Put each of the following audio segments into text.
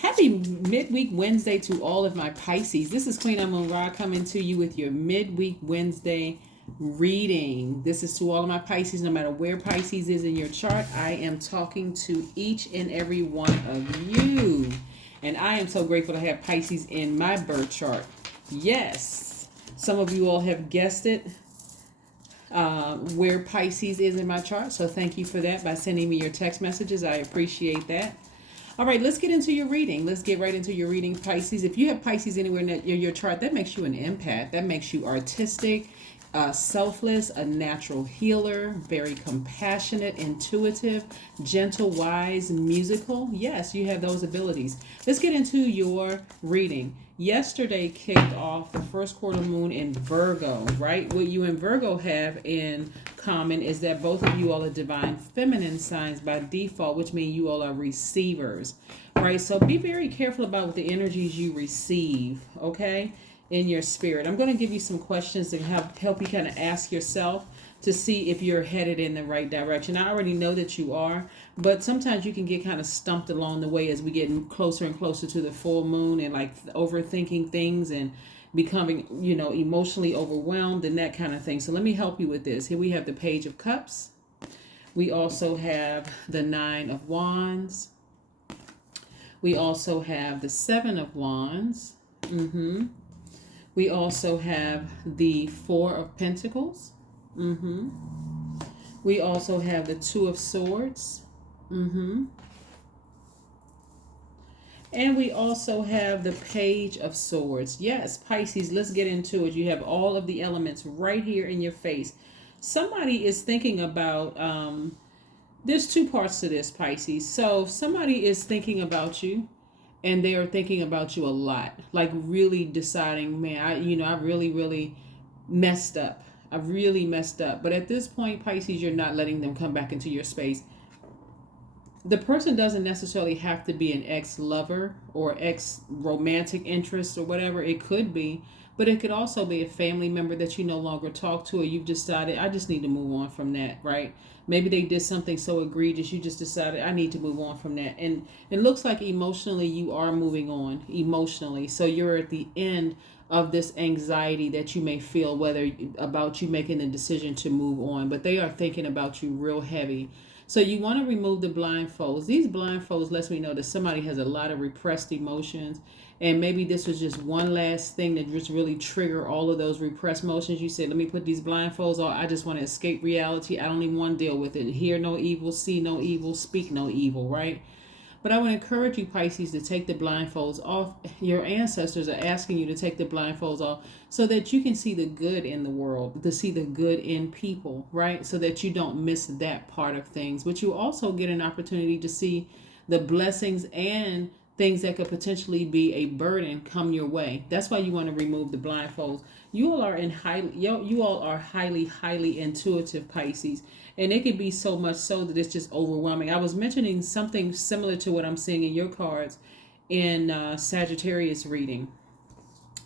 Happy midweek Wednesday to all of my Pisces. This is Queen Amun Ra coming to you with your midweek Wednesday reading. This is to all of my Pisces, no matter where Pisces is in your chart. I am talking to each and every one of you. And I am so grateful to have Pisces in my birth chart. Yes, some of you all have guessed it, where Pisces is in my chart. So thank you for that by sending me your text messages. I appreciate that. All right, let's get into your reading. Let's get right into your reading, Pisces. If you have Pisces anywhere in your chart, that makes you an empath. That makes you artistic, selfless, a natural healer, very compassionate, intuitive, gentle, wise, musical. Yes, you have those abilities. Let's get into your reading. Yesterday kicked off the first quarter moon in Virgo, right? What you and Virgo have in common is that both of you all are divine feminine signs by default, which means you all are receivers, right? So be very careful about the energies you receive, okay, in your spirit. I'm going to give you some questions to help you kind of ask yourself to see if you're headed in the right direction. I already know that you are, but sometimes you can get kind of stumped along the way as we get closer and closer to the full moon and like overthinking things and becoming, emotionally overwhelmed and that kind of thing. So let me help you with this. Here we have the Page of Cups. We also have the Nine of Wands. We also have the Seven of Wands. We also have the Four of Pentacles. We also have the Two of Swords. And we also have the Page of Swords. Yes, Pisces, let's get into it. You have all of the elements right here in your face. Somebody is thinking about, there's two parts to this, Pisces. So somebody is thinking about you, and they are thinking about you a lot. Like really deciding, man, I really messed up. I really messed up. But at this point, Pisces, you're not letting them come back into your space. The person doesn't necessarily have to be an ex-lover or ex-romantic interest or whatever. It could be, but it could also be a family member that you no longer talk to, or you've decided, I just need to move on from that, right? Maybe they did something so egregious, you just decided, I need to move on from that. And it looks like emotionally you are moving on, emotionally. So you're at the end of this anxiety that you may feel, whether about you making the decision to move on, but they are thinking about you real heavy. So you want to remove the blindfolds. These blindfolds lets me know that somebody has a lot of repressed emotions, and maybe this was just one last thing that just really trigger all of those repressed emotions. You said, let me put these blindfolds on. I just want to escape reality. I don't even want to deal with it. Hear no evil, see no evil, speak no evil, right? But I would encourage you, Pisces, to take the blindfolds off. Your ancestors are asking you to take the blindfolds off so that you can see the good in the world, to see the good in people, right? So that you don't miss that part of things. But you also get an opportunity to see the blessings and things that could potentially be a burden come your way. That's why you want to remove the blindfolds. You all are highly intuitive, Pisces, and it could be so much so that it's just overwhelming. I was mentioning something similar to what I'm seeing in your cards in Sagittarius reading.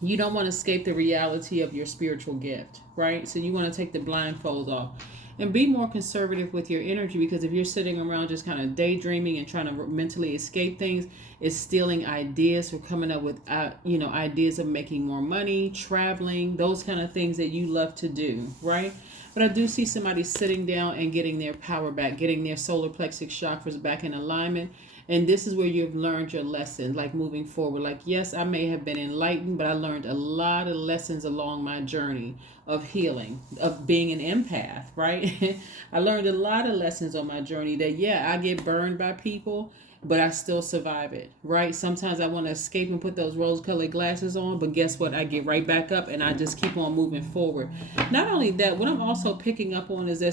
You don't want to escape the reality of your spiritual gift, right? So you want to take the blindfolds off and be more conservative with your energy, because if you're sitting around just kind of daydreaming and trying to mentally escape things, it's stealing ideas or coming up with ideas of making more money, traveling, those kind of things that you love to do, right? But I do see somebody sitting down and getting their power back, getting their solar plexus chakras back in alignment. And this is where you've learned your lesson, like moving forward. Like, yes, I may have been enlightened, but I learned a lot of lessons along my journey of healing, of being an empath, right? I learned a lot of lessons on my journey that, yeah, I get burned by people, but I still survive it, right? Sometimes I want to escape and put those rose-colored glasses on, but guess what? I get right back up and I just keep on moving forward. Not only that, what I'm also picking up on is that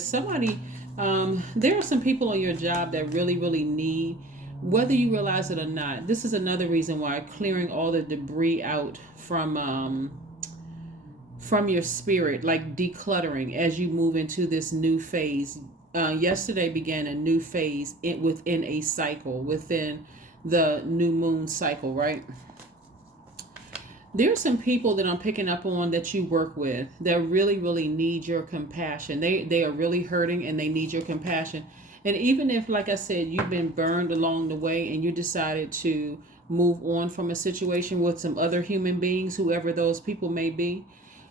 there are some people on your job that really need, whether you realize it or not. This is another reason why clearing all the debris out from your spirit, like decluttering as you move into this new phase. Yesterday began a new phase within a cycle, within the new moon cycle, right? There's some people that I'm picking up on that you work with that really need your compassion. They are really hurting and they need your compassion. And even if, like I said, you've been burned along the way and you decided to move on from a situation with some other human beings, whoever those people may be,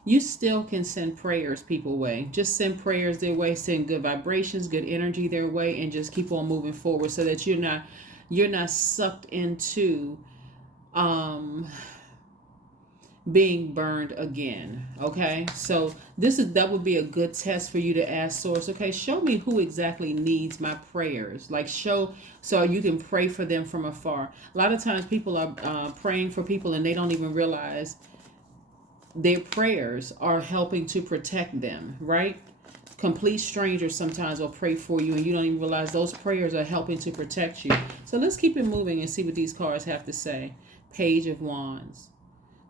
you still can send prayers people way. Just send prayers their way, send good vibrations, good energy their way, and just keep on moving forward so that you're not sucked into being burned again. Okay, so that would be a good test for you to ask source, okay, show me who exactly needs my prayers, like show, so you can pray for them from afar. A lot of times people are praying for people and they don't even realize their prayers are helping to protect them, right? Complete strangers sometimes will pray for you and you don't even realize those prayers are helping to protect you. So let's keep it moving and see what these cards have to say. Page of Wands.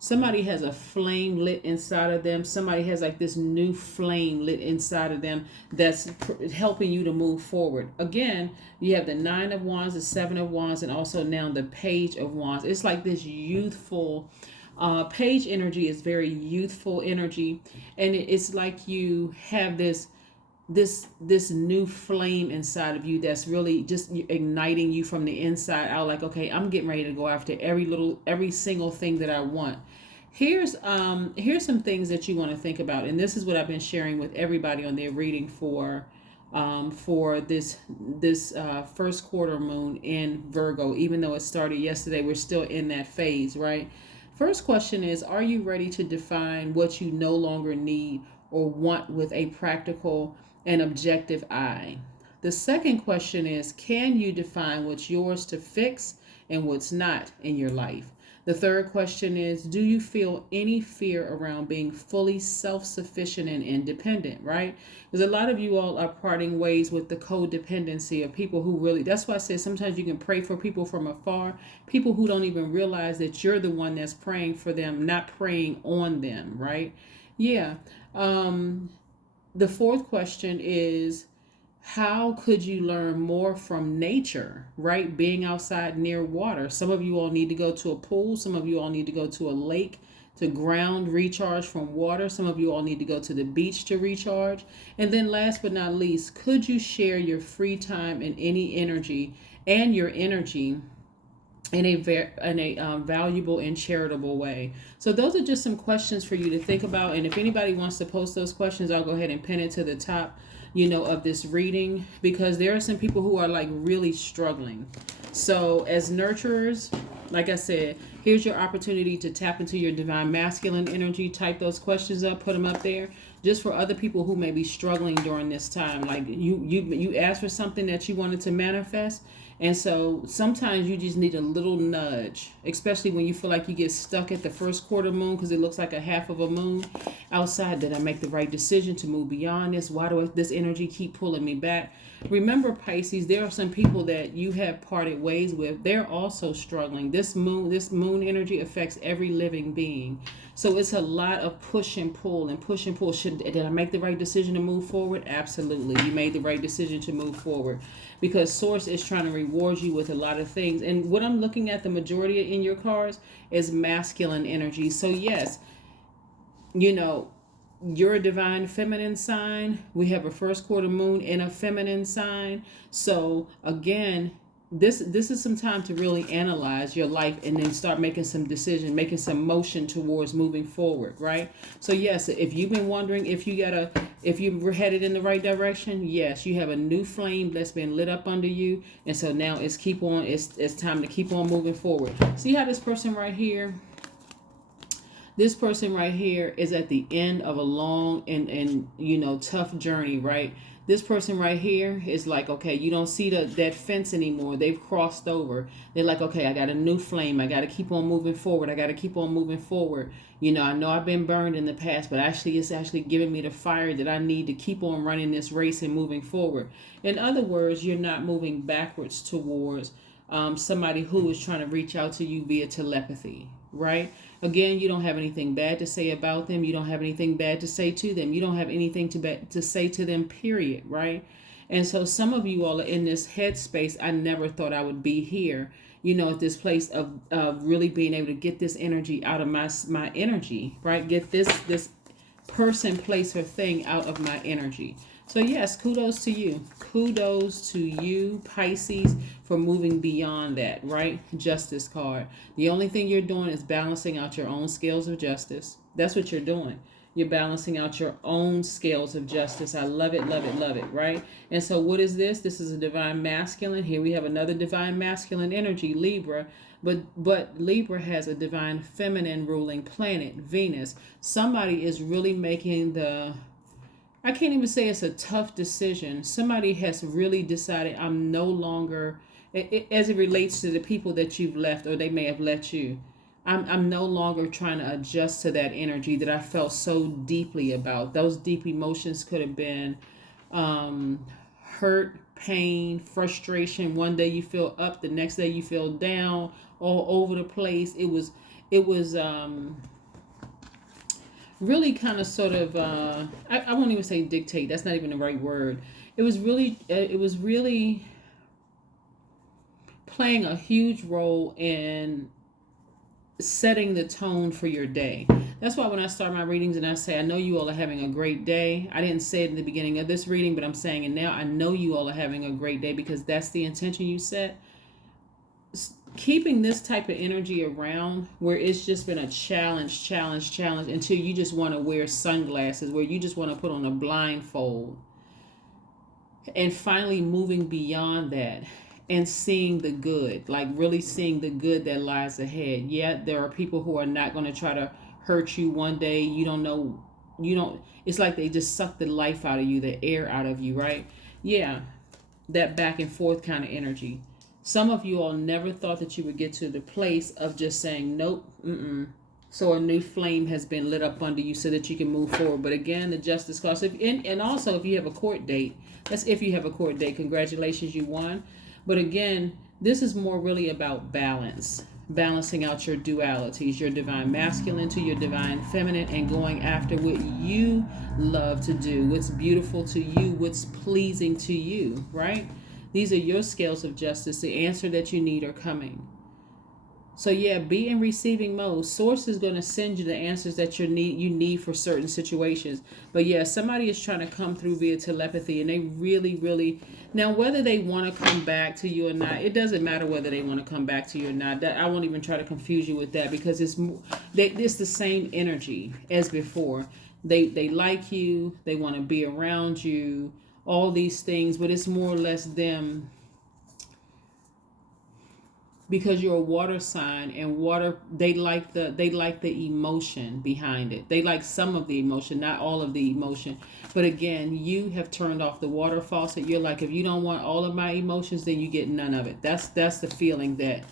Somebody has a flame lit inside of them. Somebody has like this new flame lit inside of them that's helping you to move forward. Again, you have the 9 of Wands, the 7 of Wands, and also now the Page of Wands. It's like this youthful, page energy is very youthful energy. And it's like you have this new flame inside of you that's really just igniting you from the inside out, like, okay, I'm getting ready to go after every single thing that I want. Here's some things that you want to think about, and this is what I've been sharing with everybody on their reading for this first quarter moon in Virgo. Even though it started yesterday, we're still in that phase, right? First question is, are you ready to define what you no longer need or want with a practical and objective eye? The second question is, can you define what's yours to fix and what's not in your life? The third question is, do you feel any fear around being fully self-sufficient and independent, right? Because a lot of you all are parting ways with the codependency of people who really, that's why I said sometimes you can pray for people from afar, people who don't even realize that you're the one that's praying for them, not praying on them, right? Yeah. The fourth question is, how could you learn more from nature, right? Being outside near water. Some of you all need to go to a pool. Some of you all need to go to a lake to ground recharge from water. Some of you all need to go to the beach to recharge. And then last but not least, could you share your free time and any energy and your energy in a valuable and charitable way? So those are just some questions for you to think about. And if anybody wants to post those questions, I'll go ahead and pin it to the top, of this reading, because there are some people who are like really struggling. So as nurturers, like I said, here's your opportunity to tap into your divine masculine energy. Type those questions up, put them up there, just for other people who may be struggling during this time. Like you asked for something that you wanted to manifest. And so sometimes you just need a little nudge, especially when you feel like you get stuck at the first quarter moon because it looks like a half of a moon outside. Did I make the right decision to move beyond this? Why do this energy keep pulling me back? Remember, Pisces, there are some people that you have parted ways with. They're also struggling. This moon energy affects every living being. So it's a lot of push and pull and push and pull. Did I make the right decision to move forward? Absolutely. You made the right decision to move forward, because Source is trying to reward you with a lot of things. And what I'm looking at, the majority in your cards is masculine energy. So yes, you're a divine feminine sign. We have a first quarter moon in a feminine sign. So again, this is some time to really analyze your life and then start making some decision, making some motion towards moving forward, right? So yes, if you've been wondering if you were headed in the right direction, yes, you have a new flame that's been lit up under you, and so now it's time to keep on moving forward. See how this person right here is at the end of a long and tough journey, right? This person right here is like, okay, you don't see that fence anymore. They've crossed over. They're like, okay, I got a new flame. I got to keep on moving forward. I know I've been burned in the past, but it's actually giving me the fire that I need to keep on running this race and moving forward. In other words, you're not moving backwards towards somebody who is trying to reach out to you via telepathy, right? Again, you don't have anything bad to say about them. You don't have anything bad to say to them. You don't have anything to say to them, period, right? And so some of you all are in this headspace. I never thought I would be here, at this place of really being able to get this energy out of my energy, right? Get this person, place, or thing out of my energy. So yes, kudos to you. Kudos to you, Pisces, for moving beyond that, right? Justice card. The only thing you're doing is balancing out your own scales of justice. That's what you're doing. You're balancing out your own scales of justice. I love it, love it, love it, right? And so what is this? This is a divine masculine. Here we have another divine masculine energy, Libra. But Libra has a divine feminine ruling planet, Venus. Somebody is really making I can't even say it's a tough decision. Somebody has really decided I'm no longer, as it relates to the people that you've left or they may have left you, I'm no longer trying to adjust to that energy that I felt so deeply about. Those deep emotions could have been hurt, pain, frustration. One day you feel up, the next day you feel down, all over the place. It was really kind of sort of I won't even say dictate, that's not even the right word. It was really playing a huge role in setting the tone for your day. That's why when I start my readings and I say I know you all are having a great day, I didn't say it in the beginning of this reading, but I'm saying it now. I know you all are having a great day because that's the intention you set. Keeping this type of energy around where it's just been a challenge until you just want to wear sunglasses, where you just want to put on a blindfold, and finally moving beyond that and seeing the good, like really seeing the good that lies ahead. Yeah, there are people who are not going to try to hurt you one day. It's like they just suck the life out of you, the air out of you, right? Yeah, that back and forth kind of energy. Some of you all never thought that you would get to the place of just saying, nope, So a new flame has been lit up under you so that you can move forward. But again, the justice cause. And also, if you have a court date, that's if you have a court date, congratulations, you won. But again, this is more really about balance. Balancing out your dualities, your divine masculine to your divine feminine, and going after what you love to do, what's beautiful to you, what's pleasing to you, right? These are your scales of justice. The answer that you need are coming. So yeah, be in receiving mode. Source is going to send you the answers that you need for certain situations. But yeah, somebody is trying to come through via telepathy, and they really, really... Now, whether they want to come back to you or not, it doesn't matter whether they want to come back to you or not. I won't even try to confuse you with that, because it's the same energy as before. They like you. They want to be around you. All these things, but it's more or less them, because you're a water sign, and water, they like the emotion behind it. They like some of the emotion, not all of the emotion. But again, you have turned off the water faucet. You're like, if you don't want all of my emotions, then you get none of it. That's the feeling that,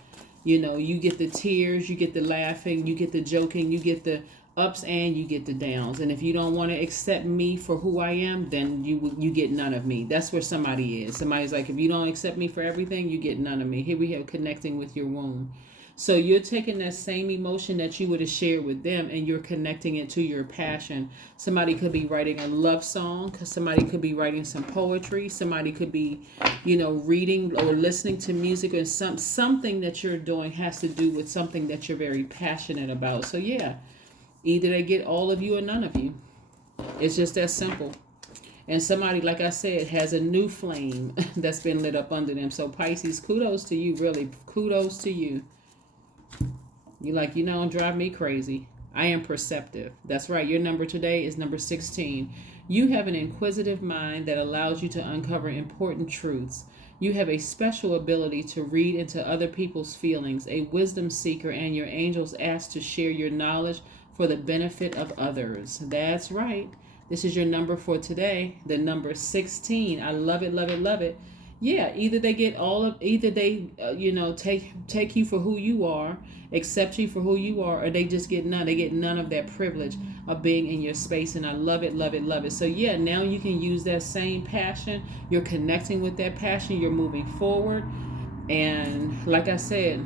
you get the tears, you get the laughing, you get the joking, you get the ups, and you get the downs. And if you don't want to accept me for who I am, then you get none of me. That's where somebody is. Somebody's like, if you don't accept me for everything, you get none of me. Here we have connecting with your womb. So you're taking that same emotion that you would have shared with them, and you're connecting it to your passion. Somebody could be writing a love song. Somebody could be writing some poetry. Somebody could be, reading or listening to music, or something that you're doing has to do with something that you're very passionate about. So yeah. Either they get all of you or none of you. It's just that simple. And somebody, like I said, has a new flame that's been lit up under them. So Pisces, kudos to you, really. Kudos to you. You're like, drive me crazy. I am perceptive. That's right. Your number today is number 16. You have an inquisitive mind that allows you to uncover important truths. You have a special ability to read into other people's feelings, a wisdom seeker, and your angels ask to share your knowledge for the benefit of others. That's right. This is your number for today, the number 16. I love it, love it, love it. Yeah, either they get take you for who you are, accept you for who you are, or they just get none. They get none of that privilege of being in your space. And I love it, love it, love it. So yeah, now you can use that same passion. You're connecting with that passion. You're moving forward. And like I said,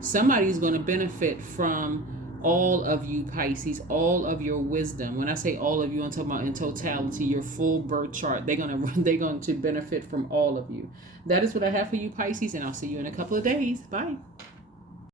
somebody's going to benefit from all of you, Pisces, all of your wisdom. When I say all of you, I'm talking about in totality, your full birth chart. They're going to benefit from all of you. That is what I have for you, Pisces, and I'll see you in a couple of days. Bye.